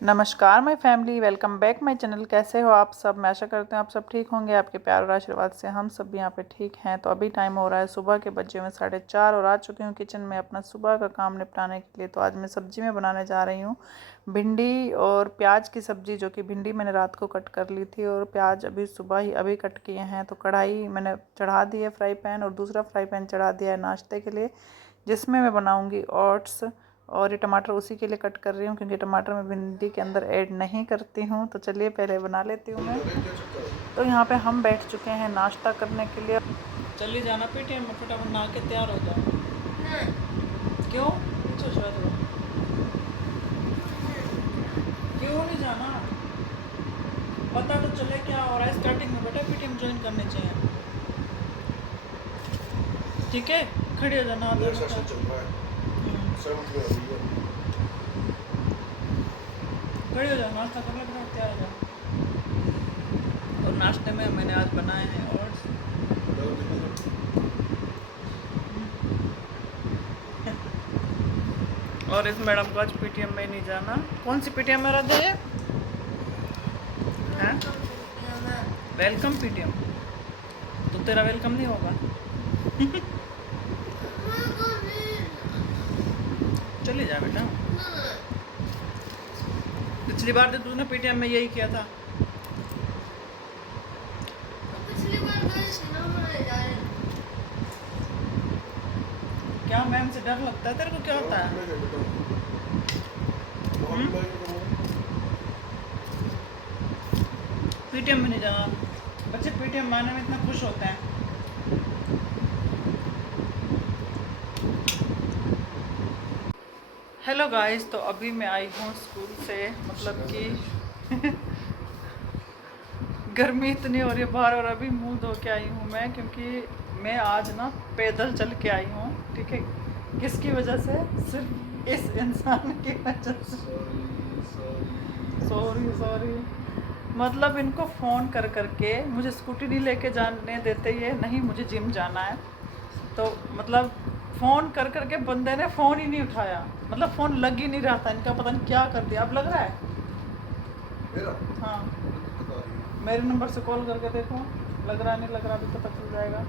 नमस्कार my family, welcome back my channel. कैसे हो आप सब? मैं आशा करते हैं आप सब ठीक होंगे। आपके प्यार और आशीर्वाद से हम सब भी यहाँ पे ठीक हैं। तो अभी टाइम हो रहा है सुबह के, बजे में 4:30 और आ चुकी हूँ किचन में अपना सुबह का काम निपटाने के लिए। तो आज मैं सब्जी में बनाने जा रही हूँ भिंडी और प्याज की सब्ज़ी, जो कि भिंडी मैंने रात को कट कर ली थी और प्याज अभी सुबह ही अभी कट किए हैं। तो कढ़ाई मैंने चढ़ा दी है फ्राई पैन, और दूसरा फ्राई पैन चढ़ा दिया है नाश्ते के लिए, जिसमें मैं बनाऊँगी ओट्स। और ये टमाटर उसी के लिए कट कर रही हूँ क्योंकि टमाटर मैं भिंडी के अंदर ऐड नहीं करती हूँ। तो चलिए पहले बना लेती हूँ मैं। तो यहाँ पे हम बैठ चुके हैं नाश्ता करने के लिए। चलिए जाना पेटीएम में, फटाफट नहा के तैयार हो जाओ। क्यों? पूछो शायद वो। क्यों नहीं जाना? पता तो चले क्या हो रहा है। स्टार्टिंग में बेटा पेटीएम ज्वाइन करने चाहिए, ठीक है? खड़े हो जाना। खड़े हो जाओ, नाश्ता कर लो, तैयार हो जाओ। और नाश्ते में मैंने आज बनाए हैं ओट्स। और इस मैडम को आज पीटीएम में नहीं जाना। कौन सी पीटीएम में रद्द है? Welcome PTM. तो तेरा वेलकम नहीं होगा। चले जा बेटा। पिछली बार तो तूने पीटीएम में यही किया था। क्या मैम से डर लगता है तेरे को? क्या होता है? पीटीएम में नहीं जाना। बच्चे पीटीएम आने में इतना खुश होते हैं। हेलो गाइस, तो अभी मैं आई हूँ स्कूल से, मतलब कि गर्मी इतनी हो रही है बाहर, और अभी मुंह धो के आई हूँ मैं, क्योंकि मैं आज ना पैदल चल के आई हूँ। ठीक है? किसकी वजह से? सिर्फ इस इंसान की वजह से। Sorry sorry. मतलब इनको फ़ोन कर करके मुझे स्कूटी नहीं लेके जाने देते ये, नहीं मुझे जिम जाना है। तो मतलब फ़ोन कर करके बंदे ने फ़ोन ही नहीं उठाया, मतलब फ़ोन लग ही नहीं रहा था इनका, पता नहीं क्या कर दिया। अब लग रहा है मेरा? हाँ, मेरे नंबर से कॉल करके देखो, लग रहा नहीं लग रहा, अभी पता चल जाएगा।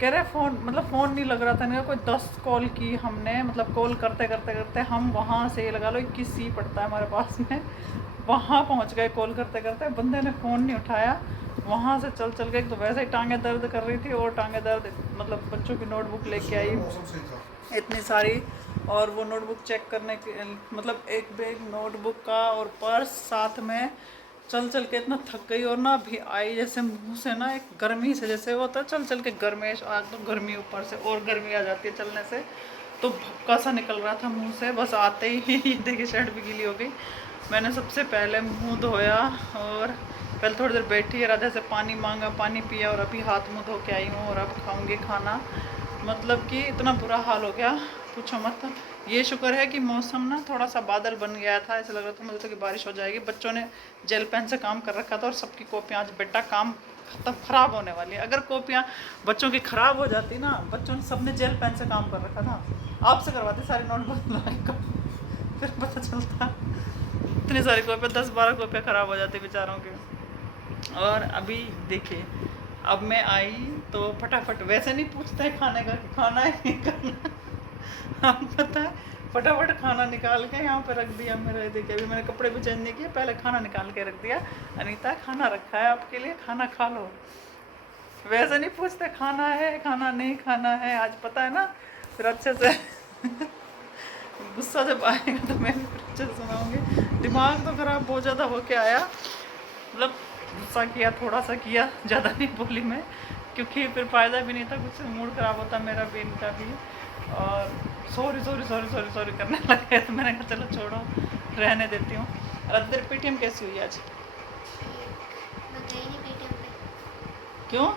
कह रहे फ़ोन, मतलब फ़ोन नहीं लग रहा था इनका। कोई 10 कॉल की हमने, मतलब कॉल करते करते करते हम वहाँ से, ये लगा लो 21C पड़ता है हमारे पास में, वहाँ पहुँच गए कॉल करते करते। बंदे ने फ़ोन नहीं उठाया। वहाँ से चल चल के, तो वैसे ही टांगें दर्द कर रही थी, और टांगें दर्द, मतलब बच्चों की नोटबुक लेके आई इतनी सारी, और वो नोटबुक चेक करने के, मतलब एक बैग नोटबुक का और पर्स साथ में, चल चल के इतना थक गई। और ना अभी आई जैसे मुंह से ना एक गर्मी से, जैसे वो होता है चल चल के गर्मेश, आज तो गर्मी ऊपर से और गर्मी आ जाती है चलने से, तो भक्का सा निकल रहा था मुंह से। बस आते ही देखिए शर्ट भी गीली हो गई। मैंने सबसे पहले मुंह धोया, और पहले थोड़ी देर बैठी, राधा से पानी मांगा, पानी पिया, और अभी हाथ मुंह धो के आई हूँ, और अब खाऊंगी खाना। मतलब कि इतना बुरा हाल हो गया, पूछो मत। ये शुक्र है कि मौसम ना थोड़ा सा बादल बन गया था, ऐसा लग रहा था मुझे तो कि बारिश हो जाएगी। बच्चों ने जेल पेन से काम कर रखा था, और सबकी कॉपियाँ आज बेटा काम खत्म, ख़राब होने वाली है। अगर कॉपियाँ बच्चों की ख़राब हो जाती ना, बच्चों ने सबने जेल पेन से काम कर रखा था, आपसे करवाती सारी नोटबुक फिर पता चलता इतनी सारी कॉपियाँ, 10-12 कॉपियाँ ख़राब हो जाती बेचारों की। और अभी देखिए, अब मैं आई तो फटाफट, वैसे नहीं पूछते खाने का कि खाना है नहीं करना। हम पता है फटाफट खाना निकाल के यहाँ पे रख दिया मेरे। देखिए अभी मैंने कपड़े भी चेंज नहीं किए, पहले खाना निकाल के रख दिया। अनीता खाना रखा है आपके लिए, खाना खा लो। वैसे नहीं पूछते खाना है खाना नहीं खाना है, आज पता है ना, फिर अच्छे से गुस्सा जब आएगा तो मैं भी फिर अच्छे से सुनाऊंगी। दिमाग तो खराब बहुत ज़्यादा होके आया, मतलब गुस्सा किया, थोड़ा सा किया, ज़्यादा नहीं बोली मैं, क्योंकि फिर फ़ायदा भी नहीं था, कुछ मूड ख़राब होता मेरा भी इनका भी। और sorry sorry sorry sorry sorry करने लगे, तो मैंने कहा चलो छोड़ो, रहने देती हूँ। और तेरी पेटीएम कैसी हुई आज? क्यों?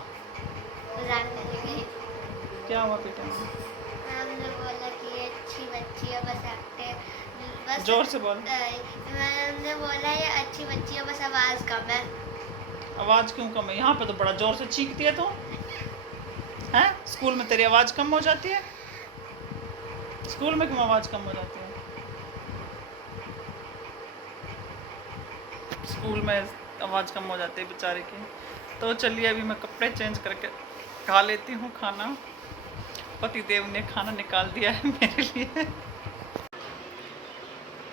क्या हुआ पेटीएम में? मैम ने बोला कि ये अच्छी बच्ची है, बस एक्टिंग, बस जोर से बोल। मैम ने बोला ये अच्छी बच्ची है, बस आवाज़ कम है। आवाज़ क्यों कम है? यहाँ पे तो बड़ा ज़ोर से चीखती है तू। हैं? स्कूल में तेरी आवाज़ कम हो जाती है? स्कूल में क्यों आवाज़ कम हो जाती है? स्कूल में आवाज़ कम हो जाती है बेचारे की। तो चलिए अभी मैं कपड़े चेंज करके खा लेती हूँ खाना। पतिदेव ने खाना निकाल दिया है मेरे लिए।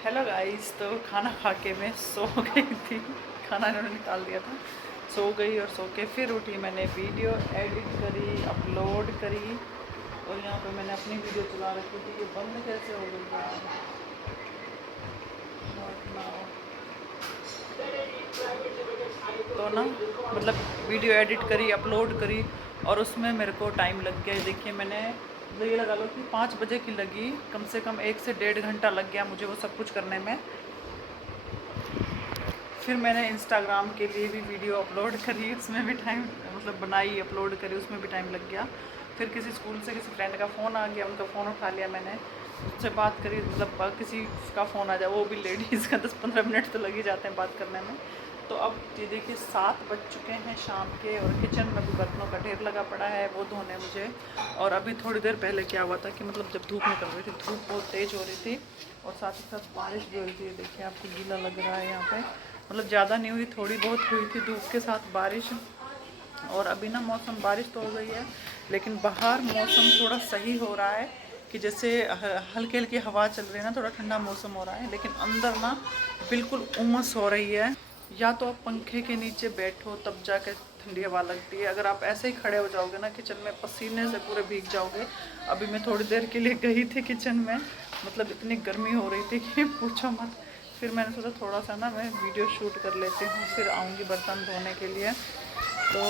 हेलो गाइस, तो खाना खा के मैं सो गई थी। खाना इन्होंने निकाल दिया था, सो गई और सो के फिर उठी। मैंने वीडियो एडिट करी, अपलोड करी और यहाँ पे मैंने अपनी वीडियो चला रखी थी। ये बंद कैसे हो गई यार? तो ना मतलब वीडियो एडिट करी, अपलोड करी और उसमें मेरे को टाइम लग गया। देखिए मैंने तो ये लगा लो कि 5 बजे की लगी, कम से कम 1 से 1.5 घंटा लग गया मुझे वो सब कुछ करने में। फिर मैंने इंस्टाग्राम के लिए भी वीडियो अपलोड करी, उसमें भी टाइम मतलब बनाई, अपलोड करी, उसमें भी टाइम लग गया। फिर किसी स्कूल से किसी फ्रेंड का फ़ोन आ गया, उनका फ़ोन उठा लिया मैंने, उससे बात करी। मतलब किसी का फ़ोन आ जाए, वो भी लेडीज़ का, 10-15 मिनट तो लग ही जाते हैं बात करने में। तो अब ये देखिए 7 बज चुके हैं शाम के और किचन में भी बर्तनों का ढेर लगा पड़ा है, वो धोने मुझे। और अभी थोड़ी देर पहले क्या हुआ था कि मतलब जब धूप निकल रही थी, धूप बहुत तेज़ हो रही थी और साथ ही साथ बारिश भी हो रही थी। देखिए आपको गीला लग रहा है यहाँ पे, मतलब ज़्यादा नहीं हुई, थोड़ी बहुत हुई थी धूप के साथ बारिश। और अभी ना मौसम, बारिश तो हो गई है लेकिन बाहर मौसम थोड़ा सही हो रहा है कि जैसे हल्की हल्की हवा चल रही है ना, थोड़ा ठंडा मौसम हो रहा है। लेकिन अंदर ना बिल्कुल उमस हो रही है। या तो आप पंखे के नीचे बैठो तब जाकर ठंडी हवा लगती है, अगर आप ऐसे ही खड़े हो जाओगे ना किचन में, पसीने से पूरे भीग जाओगे। अभी मैं थोड़ी देर के लिए गई थी किचन में, मतलब इतनी गर्मी हो रही थी कि पूछो मत। फिर मैंने सोचा थोड़ा सा ना मैं वीडियो शूट कर लेती हूँ, फिर आऊँगी बर्तन धोने के लिए। तो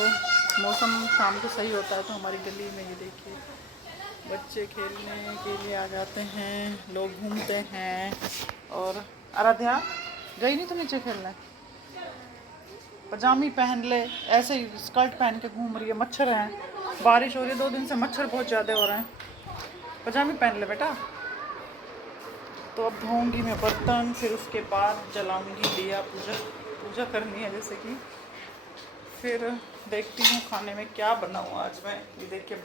मौसम शाम को सही होता है तो हमारी गली में ये देखिए बच्चे खेलने के लिए आ जाते हैं, लोग घूमते हैं। और आराध्या गई नहीं तो नीचे खेलने? पजामी पहन ले, ऐसे ही स्कर्ट पहन के घूम रही है। मच्छर हैं, बारिश हो रही है 2 दिन से, मच्छर बहुत ज़्यादा हो रहे हैं। पजामी पहन ले बेटा। तो अब धोऊंगी मैं बर्तन, फिर उसके बाद जलाऊंगी दिया, पूजा पूजा करनी है जैसे कि। फिर देखती हूँ खाने में क्या बनाऊँ आज मैं। ये देखिए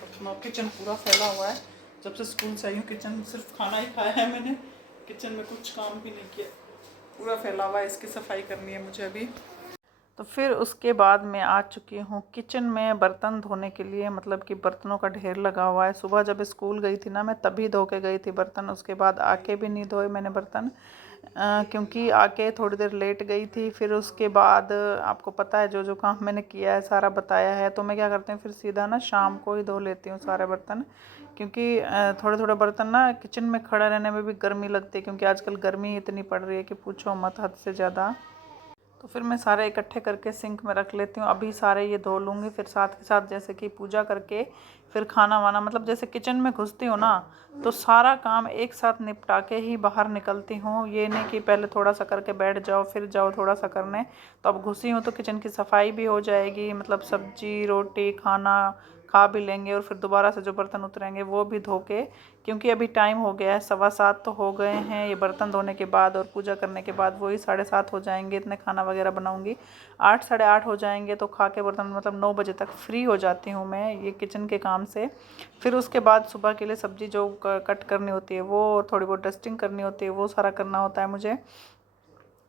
किचन पूरा फैला हुआ है, जब से स्कूल से आई हूँ किचन सिर्फ खाना ही खाया है मैंने, किचन में कुछ काम भी नहीं किया, पूरा फैला हुआ है। इसकी सफाई करनी है मुझे अभी। तो फिर उसके बाद मैं आ चुकी हूँ किचन में बर्तन धोने के लिए, मतलब कि बर्तनों का ढेर लगा हुआ है। सुबह जब स्कूल गई थी ना मैं, तभी धो के गई थी बर्तन, उसके बाद आके भी नहीं धोए मैंने बर्तन, क्योंकि आके थोड़ी देर लेट गई थी। फिर उसके बाद आपको पता है जो जो काम मैंने किया है सारा बताया है। तो मैं क्या करती हूँ फिर सीधा ना शाम को ही धो लेती हूँ सारे बर्तन, क्योंकि थोड़े थोड़े बर्तन ना किचन में खड़ा रहने में भी गर्मी लगती है, क्योंकि आजकल गर्मी इतनी पड़ रही है कि पूछो मत, हद से ज़्यादा। तो फिर मैं सारे इकट्ठे करके सिंक में रख लेती हूँ। अभी सारे ये धो लूँगी, फिर साथ के साथ जैसे कि पूजा करके फिर खाना वाना, मतलब जैसे किचन में घुसती हूँ ना तो सारा काम एक साथ निपटा के ही बाहर निकलती हूँ। ये नहीं कि पहले थोड़ा सा करके बैठ जाओ फिर जाओ थोड़ा सा करने। तो अब घुसी हूँ तो किचन की सफाई भी हो जाएगी, मतलब सब्जी रोटी खाना खा भी लेंगे और फिर दोबारा से जो बर्तन उतरेंगे वो भी धो के, क्योंकि अभी टाइम हो गया है 7:15 तो हो गए हैं। ये बर्तन धोने के बाद और पूजा करने के बाद वही 7:30 हो जाएंगे, इतने खाना वगैरह बनाऊंगी 8 8:30 हो जाएंगे। तो खा के बर्तन मतलब 9 बजे तक फ्री हो जाती हूँ मैं ये किचन के काम से। फिर उसके बाद सुबह के लिए सब्ज़ी जो कट करनी होती है वो, थोड़ी बहुत डस्टिंग करनी होती है, वो सारा करना होता है मुझे।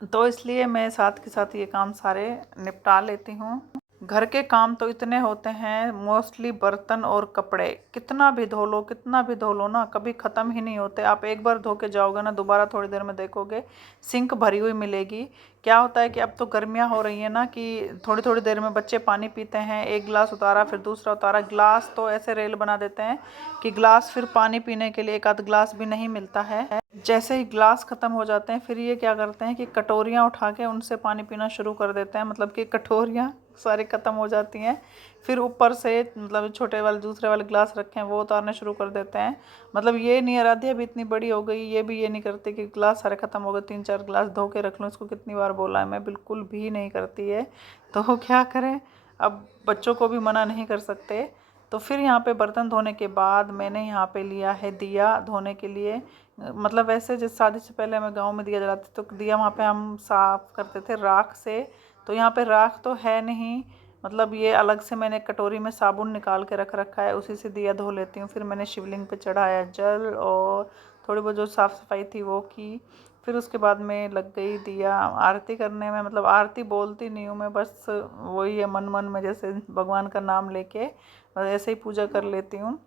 तो इसलिए मैं साथ के साथ ये काम सारे निपटा लेती हूँ। घर के काम तो इतने होते हैं, मोस्टली बर्तन और कपड़े, कितना भी धो लो कितना भी धो लो ना कभी ख़त्म ही नहीं होते। आप एक बार धो के जाओगे ना, दोबारा थोड़ी देर में देखोगे सिंक भरी हुई मिलेगी। क्या होता है कि अब तो गर्मियाँ हो रही हैं ना, कि थोड़ी थोड़ी देर में बच्चे पानी पीते हैं, एक गिलास उतारा फिर दूसरा उतारा, गिलास तो ऐसे रेल बना देते हैं कि गिलास फिर पानी पीने के लिए एक आध गिलास भी नहीं मिलता है। जैसे ही गिलास ख़त्म हो जाते हैं फिर ये क्या करते हैं कि कटोरियाँ उठा के उनसे पानी पीना शुरू कर देते हैं, मतलब कि कटोरियाँ सारी ख़त्म हो जाती हैं। फिर ऊपर से मतलब छोटे वाले दूसरे वाले गिलास रखे हैं वो उतारने शुरू कर देते हैं। मतलब ये नहीं, आराध्या भी इतनी बड़ी हो गई, ये भी ये नहीं करती कि गिलास सारे ख़त्म हो गए 3-4 गिलास धो के रख लूँ। इसको कितनी बार बोला है मैं, बिल्कुल भी नहीं करती है। तो क्या करें, अब बच्चों को भी मना नहीं कर सकते। तो फिर यहाँ पे बर्तन धोने के बाद मैंने यहाँ पे लिया है दिया धोने के लिए। मतलब वैसे जिस शादी से पहले मैं गांव में दिया जलाते तो दिया वहाँ पे हम साफ़ करते थे राख से। तो यहाँ पे राख तो है नहीं, मतलब ये अलग से मैंने कटोरी में साबुन निकाल के रख रखा है, उसी से दिया धो लेती हूँ। फिर मैंने शिवलिंग पे चढ़ाया जल और थोड़ी बहुत जो साफ़ सफाई थी वो की। फिर उसके बाद में लग गई दिया आरती करने में। मतलब आरती बोलती नहीं हूँ मैं, बस वही है मन मन में जैसे भगवान का नाम लेके बस ऐसे ही पूजा कर लेती हूँ।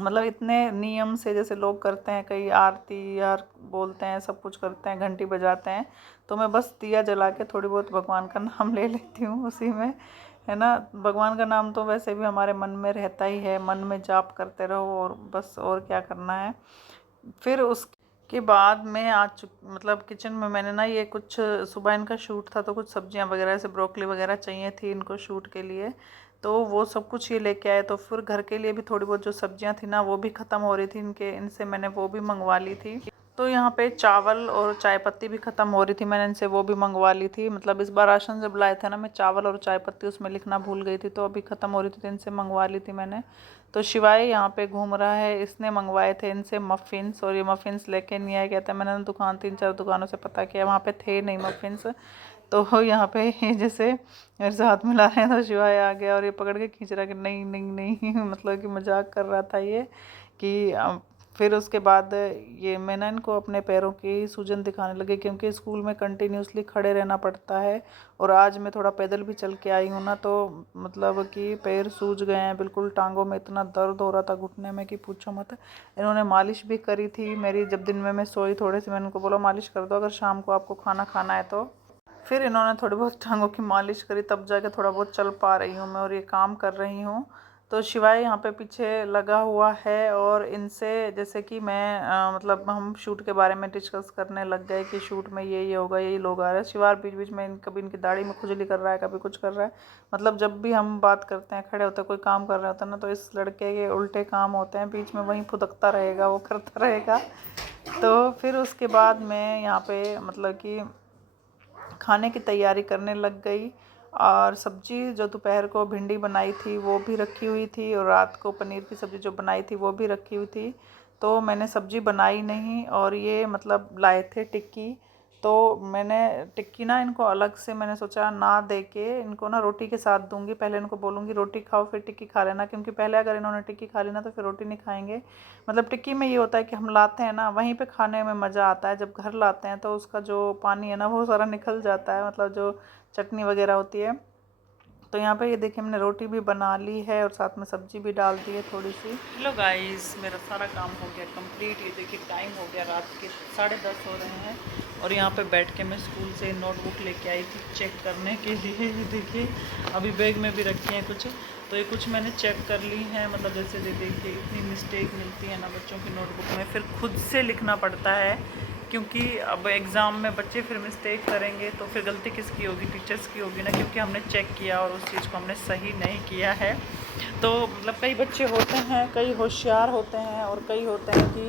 मतलब इतने नियम से जैसे लोग करते हैं, कई आरती यार बोलते हैं, सब कुछ करते हैं, घंटी बजाते हैं, तो मैं बस दिया जला के थोड़ी बहुत भगवान का नाम ले लेती हूँ उसी में, है ना। भगवान का नाम तो वैसे भी हमारे मन में रहता ही है, मन में जाप करते रहो और बस, और क्या करना है। फिर उसके बाद में मतलब किचन में मैंने ना ये कुछ सुबह इनका शूट था तो कुछ सब्जियां वगैरह से ब्रोकली वगैरह चाहिए थी इनको शूट के लिए, तो वो सब कुछ ये लेके आए। तो फिर घर के लिए भी थोड़ी बहुत जो सब्जियां थी ना वो भी ख़त्म हो रही थी इनसे मैंने वो भी मंगवा ली थी। तो यहाँ पे चावल और चाय पत्ती भी ख़त्म हो रही थी, मैंने इनसे वो भी मंगवा ली थी। मतलब इस बार राशन जब लाए थे ना, मैं चावल और चाय पत्ती उसमें लिखना भूल गई थी, तो अभी ख़त्म हो रही थी तो इनसे मंगवा ली थी मैंने। तो शिवाय यहाँ पे घूम रहा है, इसने मंगवाए थे इनसे मफ़िन्स, और ये मफ़िन्स लेके नहीं आया। कहता है मैंने ना दुकान 3-4 दुकानों से पता किया, वहाँ पे थे नहीं मफ़िन्स। तो यहाँ पे जैसे मेरे से हाथ मिला रहे हैं तो शिवाय आ गया और ये पकड़ के खींच रहा कि नहीं नहीं नहीं मतलब कि मजाक कर रहा था ये कि फिर उसके बाद ये मैं ना इनको अपने पैरों की सूजन दिखाने लगी, क्योंकि स्कूल में कंटिन्यूसली खड़े रहना पड़ता है, और आज मैं थोड़ा पैदल भी चल के आई हूँ ना, तो मतलब कि पैर सूज गए हैं बिल्कुल, टांगों में इतना दर्द हो रहा था घुटने में कि पूछो मत। इन्होंने मालिश भी करी थी मेरी, जब दिन में मैं सोई थोड़े से मैंने उनको बोला मालिश कर दो अगर शाम को आपको खाना खाना है तो। फिर इन्होंने थोड़ी बहुत टांगों की मालिश करी, तब जाके थोड़ा बहुत चल पा रही हूँ मैं और ये काम कर रही हूँ। तो शिवाय यहाँ पे पीछे लगा हुआ है और इनसे जैसे कि मैं मतलब हम शूट के बारे में डिस्कस करने लग गए कि शूट में ये होगा, यही लोग आ रहे हैं। शिवाय बीच बीच में कभी इनकी दाढ़ी में खुजली कर रहा है, कभी कुछ कर रहा है। मतलब जब भी हम बात करते हैं, खड़े होते हैं, कोई काम कर रहे होते हैं ना, तो इस लड़के के उल्टे काम होते हैं, बीच में वहीं फुदकता रहेगा, वो करता रहेगा। तो फिर उसके बाद में यहाँ पे मतलब कि खाने की तैयारी करने लग गई, और सब्जी जो दोपहर को भिंडी बनाई थी वो भी रखी हुई थी, और रात को पनीर की सब्ज़ी जो बनाई थी वो भी रखी हुई थी। तो मैंने सब्ज़ी बनाई नहीं, और ये मतलब लाए थे टिक्की, तो मैंने टिक्की ना इनको अलग से मैंने सोचा ना दे के इनको ना रोटी के साथ दूंगी। पहले इनको बोलूँगी रोटी खाओ फिर टिक्की खा लेना, क्योंकि पहले अगर इन्होंने टिक्की खा ली ना तो फिर रोटी नहीं खाएंगे। मतलब टिक्की में ये होता है कि हम लाते हैं ना, वहीं पे खाने में मज़ा आता है, जब घर लाते हैं तो उसका जो पानी है ना वो सारा निकल जाता है, मतलब जो चटनी वगैरह होती है। तो यहाँ पे ये देखिए मैंने रोटी भी बना ली है और साथ में सब्जी भी डाल दी है थोड़ी सी। हेलो गाइस, मेरा सारा काम हो गया कंप्लीट। ये देखिए टाइम हो गया रात के 10:30 हो रहे हैं, और यहाँ पे बैठ के मैं स्कूल से नोटबुक लेके आई थी चेक करने के लिए। ये देखिए अभी बैग में भी रखी हैं कुछ, तो ये कुछ मैंने चेक कर ली हैं। मतलब जैसे देखिए इतनी मिस्टेक मिलती है ना बच्चों की नोटबुक में, फिर खुद से लिखना पड़ता है, क्योंकि अब एग्ज़ाम में बच्चे फिर मिस्टेक करेंगे तो फिर गलती किसकी होगी, टीचर्स की होगी ना, क्योंकि हमने चेक किया और उस चीज़ को हमने सही नहीं किया है। तो मतलब कई बच्चे होते हैं, कई होशियार होते हैं और कई होते हैं कि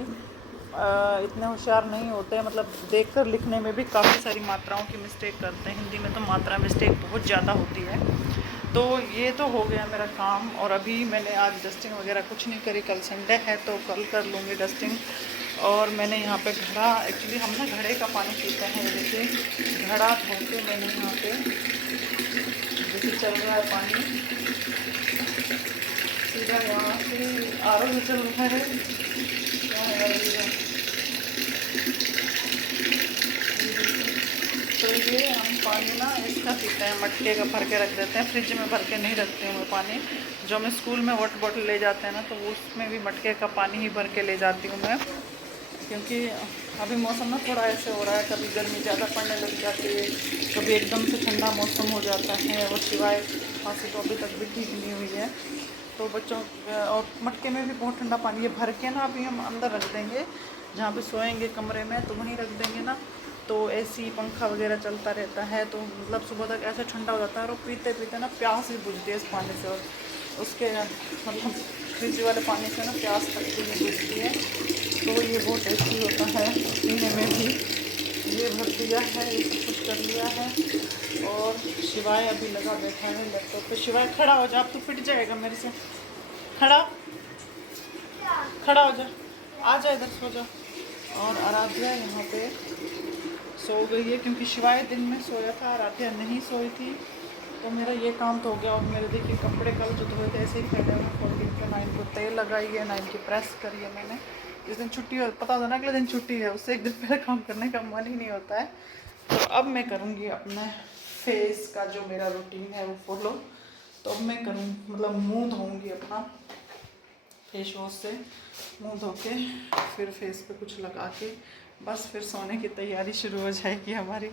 इतने होशियार नहीं होते, मतलब देखकर लिखने में भी काफ़ी सारी मात्राओं की मिस्टेक करते हैं। हिंदी में तो मात्रा मिस्टेक बहुत ज़्यादा होती है। तो ये तो हो गया मेरा काम, और अभी मैंने आज डस्टिंग वगैरह कुछ नहीं करी, कल संडे है तो कल कर लूँगी डस्टिंग। और मैंने यहाँ पे घड़ा, एक्चुअली हम ना घड़े का पानी पीते हैं, जैसे घड़ा धो के मैंने यहाँ पे जैसे चल रहा है पानी सीधा यहाँ से आर ओ चल रहा है, क्या है तो ये हम पानी ना इसका पीते हैं, मटके का भर के रख देते हैं, फ्रिज में भर के नहीं रखती हूँ मैं पानी। जो मैं स्कूल में वाटर बॉटल ले जाते हैं ना, तो उसमें भी मटके का पानी ही भर के ले जाती हूँ मैं, क्योंकि अभी मौसम ना थोड़ा ऐसे हो रहा है, कभी गर्मी ज़्यादा पड़ने लग जाती है, कभी एकदम से ठंडा मौसम हो जाता है, और सिवाय खांसी तो अभी तक भी ठीक नहीं हुई है। तो बच्चों और मटके में भी बहुत ठंडा पानी है भर के ना, अभी हम अंदर रख देंगे जहाँ पे सोएंगे कमरे में, तो वहीं रख देंगे ना, तो एसी पंखा वगैरह चलता रहता है, तो मतलब सुबह तक ऐसे ठंडा हो जाता है, और पीते पीते ना प्यास भी बुझती है इस पानी से, और उसके मतलब फ्रिज वाले पानी से ना प्यास लगती है, बुझती है। तो ये बहुत टेस्टी होता है पीने में भी। ये भर दिया है, ये सब कुछ कर लिया है, और शिवाय अभी लगा बैठा है लैपटॉप पे। शिवाय खड़ा हो जा, अब तो पिट जाएगा मेरे से, खड़ा खड़ा हो जा, आ जा इधर सो जा। और आराध्या यहाँ पे सो गई है, क्योंकि शिवाय दिन में सोया था, आराध्या नहीं सोई थी। तो मेरा ये काम तो हो गया, और मेरे देखिए कपड़े कल जो धोए थे ऐसे ही फैले हुए हैं, ना इनको तेल लगाई है ना इनकी प्रेस करी है मैंने, जिस दिन छुट्टी हो पता होता ना अगले दिन छुट्टी है, उससे एक दिन पहले काम करने का मन ही नहीं होता है। तो अब मैं करूँगी अपने फेस का जो मेरा रूटीन है वो फॉलो। तो अब मैं करूँ मतलब मुंह धोऊंगी अपना फेस वॉश से, मुंह धो के फिर फेस पे कुछ लगा के बस फिर सोने की तैयारी शुरू हो जाएगी हमारी।